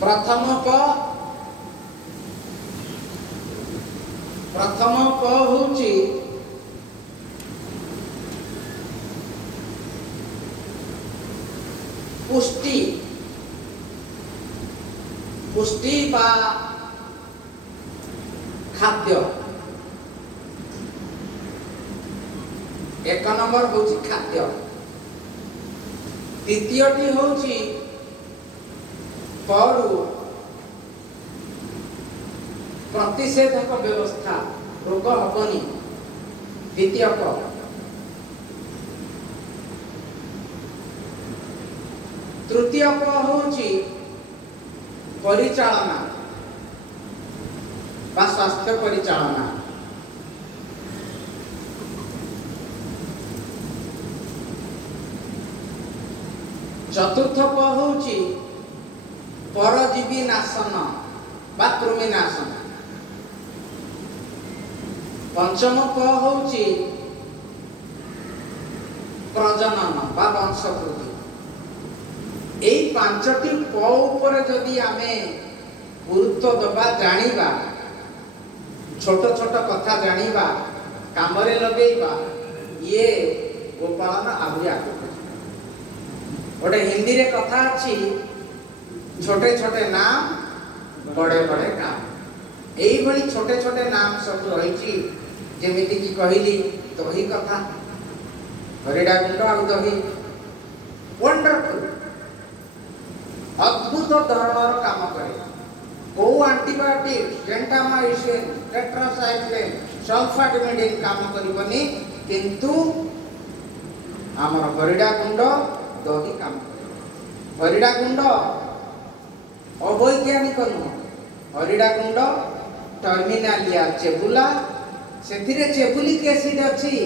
प्रथम प होची पुष्टि पुष्टि बा खाद्य। एक नंबर होची खाद्य। द्वितीयटी होची परु प्रतिषेधक व्यवस्था, रोग हबनी। द्वितीय प। तृतीय प होची परिचालना बा स्वास्थ्य परिचालना। चतुर्थ प होची परजीवी नाशन बा कृमि नाशन। पंचम प होची प्रजनन बा वंशवृद्धि। एई पांचटी प ऊपर जदि आमे गुरुत्व दबा जानिबा, छोट छोट कथा जानिबा, कामरे लगेइबा, ये गोपालन आहुरी आगे। गोटे हिंदी रे कथा अच्छी, छोटे छोटे नाम बड़े बड़े काम। यही भली छोटे छोटे नाम सब रही, जेमिति की कहली दही कथा, हरिडा गुंड आउ दही। वंडरफुल, अद्भुत धरणर काम करे। को एंटीबायोटिक, जेंटामाइसिन, टेट्रासाइक्लिन, सल्फाडिमिडिन काम करिवनी, किंतु आमर हरिडा गुंड दही काम करे। हरिडा गुंड अवैज्ञानिक नुह। हरिडा गुंड टर्मिनालिया चेबुला, सेथिरे चेबुलिक एसिड अछि,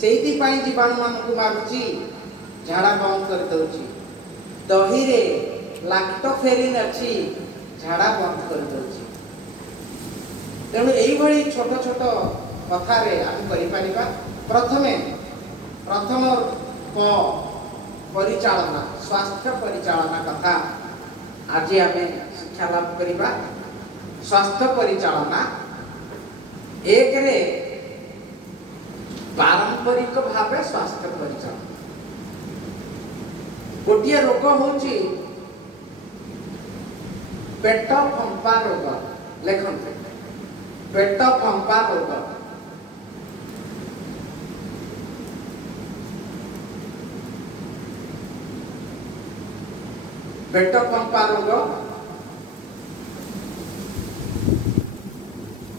सेइति पाई जीवाणु मानकु मारुची, झाड़ा बंद कर दउची। दही रे लैक्टोफेरिन अछि, झाड़ा बंद कर दउची। तेणु एई भली छोट छोट कथा रे आम करि परिबा। प्रथम प परिचालना, स्वास्थ्य परिचालना कथा आज आम शिक्षा लाभ करिबा। स्वास्थ्य परिचालना एक रे पारंपरिक भावे स्वास्थ्य परिचालना। गोटे रोग होची पेट फंपा रोग। लेखन पेट फंपा रोग। पेट फंपा रोग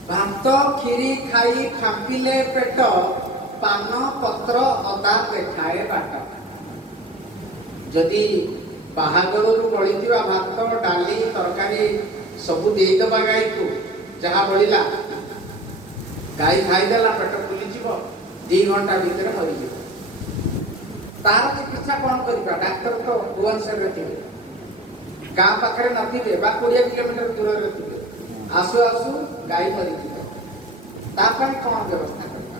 भात खीरी खाई फांपिले पेट, पान पत्र अदा देखाए बाट। जदि बाहागर बड़ी भात डाली तरकारी सबू देदबा गाई को, जहाँ बड़ा गाई खाईदेला पेट फुलीज, 2 घंटा भितर मरीज। तार चिकित्सा कौन करवा? डाक्तर तो भुवनेश्वर थे, गाँ पाखे नथिबे, 20 किलोमीटर दूर रे थिबे। आसु आसु गाई मरी कौन व्यवस्था करवा?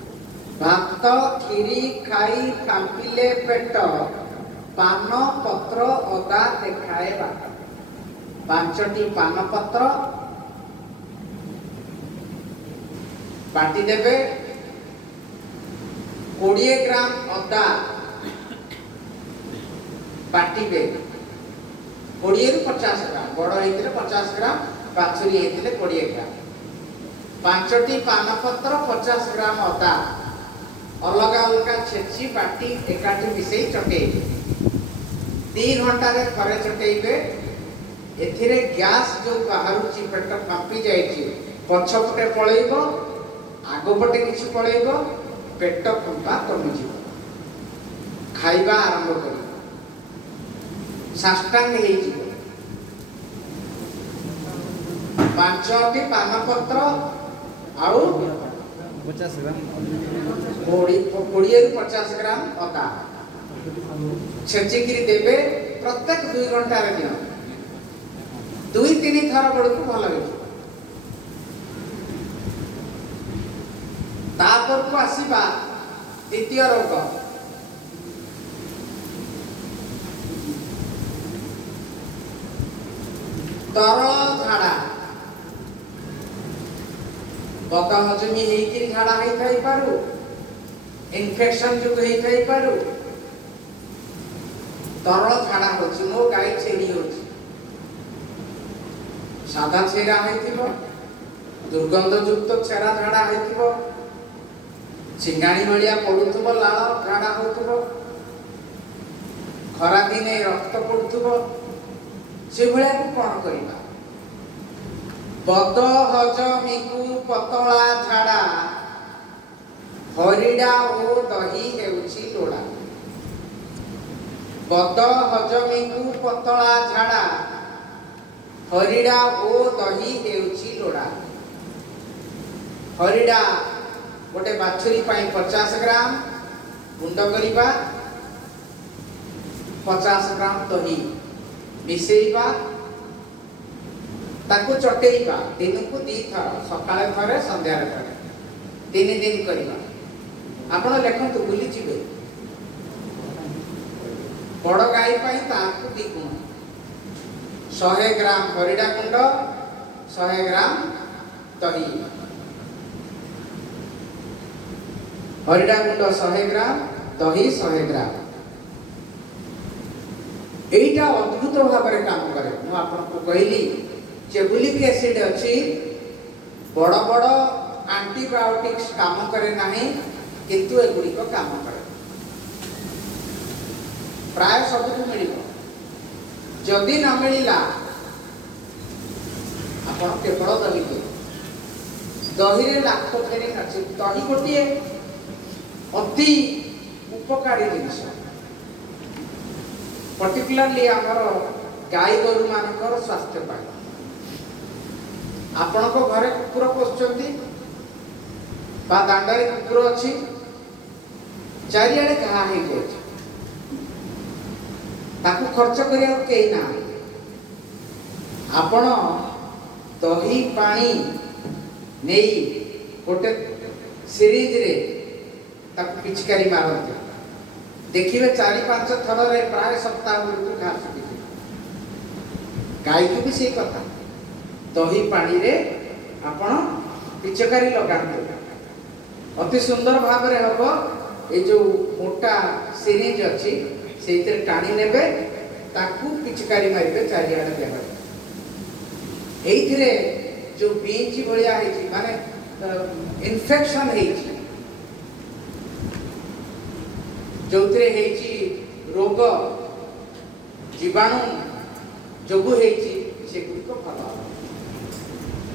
भात खीरी खाई फांपिले पेट, पान पत्र अदा देखाए बाट। 5टी पान पत्र बाटी देबे, 20 ग्राम अदा बाटिबे। 20 रु 50 ग्राम, बड़ होइतिले 50 ग्राम, बाछुरी होइतिले 20 ग्राम। 5टी पान पत्र, 50 ग्राम अदा अलग अलग छेची बाटी एकाठी मिसई चटेइबे। 2 घंटा रे थरे चटेइबे। एथिरे गैस जो बाहरुची, पेट फांपी जाइछि, पछपटे पळेइबो, आगपटे किछि पळेइबो, पेट फंपा कमिजिबो। खाइबा आरंभ करिबो, साष्टांग हेइजिबो। 5टी पान पत्र आउ 50 ग्राम 20 रु 50 ग्राम अदा छेचिकी देबे। प्रत्येक 2 घंटा रे दिन 2-3 थर बेलू भल हो। तापर को आसीबा द्वितीय रोग, तरल झाड़ा बद हजमी होकर झाड़ा होता पारू इन्फेक्शन जो होता पारू तरल झाड़ा होची मो गाई छेड़ी होची साधा छेरा होइतिबो दुर्गंध युक्त छेरा झाड़ा होइतिबो चिंगाणी भलिया पड़ुथबो लाल झाड़ा होइतिबो खरा दिने रक्त पड़ुथबो से भलिया को कोन करिबा बद हजमी को पतला झाड़ा हरिडा ओ दही हेउची लोड़ा बद हजमी को पतला झाड़ा हरिडा ओ दही हेउची लोड़ा हरिडा गोटे बाछुरी पाई 50 ग्राम गुंड करिबा 50 ग्राम दही मिसेइबा ताकू चटेइबा दिन को 2 थर सकाळे थरे संध्या रे थरे 3 दिन करिबा आपण लेखंतु भूली जिवे बड़ गाई पाई ताकू 2 गुण 100 ग्राम हरिडा गुंड 100 ग्राम दही हरिडा गुंड 100 ग्राम दही 100 ग्राम एटा अद्भुत भाव में काम करे मु आपको कहली जेबुलिक एसिड अच्छी बड़ बड़ एंटीबायोटिक्स काम करे नहीं किंतु एगुड़िक काम करे प्राय सबको मिल जदि न मिलला आपण केवल दही दे दही रे लैक्टोफेरिन अच्छी दही गोटे अति उपकारी जिनिस पर्टिकुलरली आमर गाई गोरु मानकर स्वास्थ्य पाई आपण को घरे कुकुर पोषुचंती बा दांडरे कुकुर अच्छी चारिआडे घा हो जाए ताकू खर्च करिया केही ना आपण दही पानी नेई गोटे सीरीज रे ताकू पिचकारी मारते देखिए 4-5 थर रे प्राय सप्ताह गुरु घास सुखी गाई को भी से कथा दही पानी रे आपण पिचकारी लगाते अति सुंदर भाव रे हबो ए जो मोटा सीरीज अछि सेइते टाणी नेबे ताकू पिचकारी मारिबे चारिआडे देह एइथिरे जो बीज भलिया हेछि माने इन्फेक्शन हेछि जोतरे हेछि रोग जीवाणु जोगु हेछि से गुको फल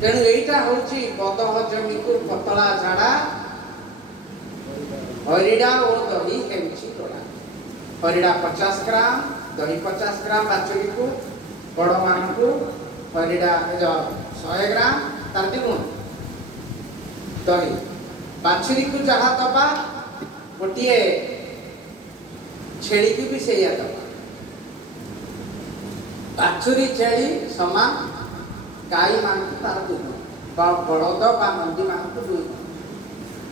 तेणु एटा होछि बद हजमी को पतला झाड़ा हरिडा और दही हेछि लोड़ा हरिडा 50 ग्राम दही 50 ग्राम बाछुरी को बड़ मान को हरिडा 100 ग्राम तार गुण दही बाछुरी को जहाँ दबा गोटे छेड़ी की भी से दबा बाछुरी छेड़ी समान गाई मान तार 2 गुण बड़द बा नंदी मान 2 गुण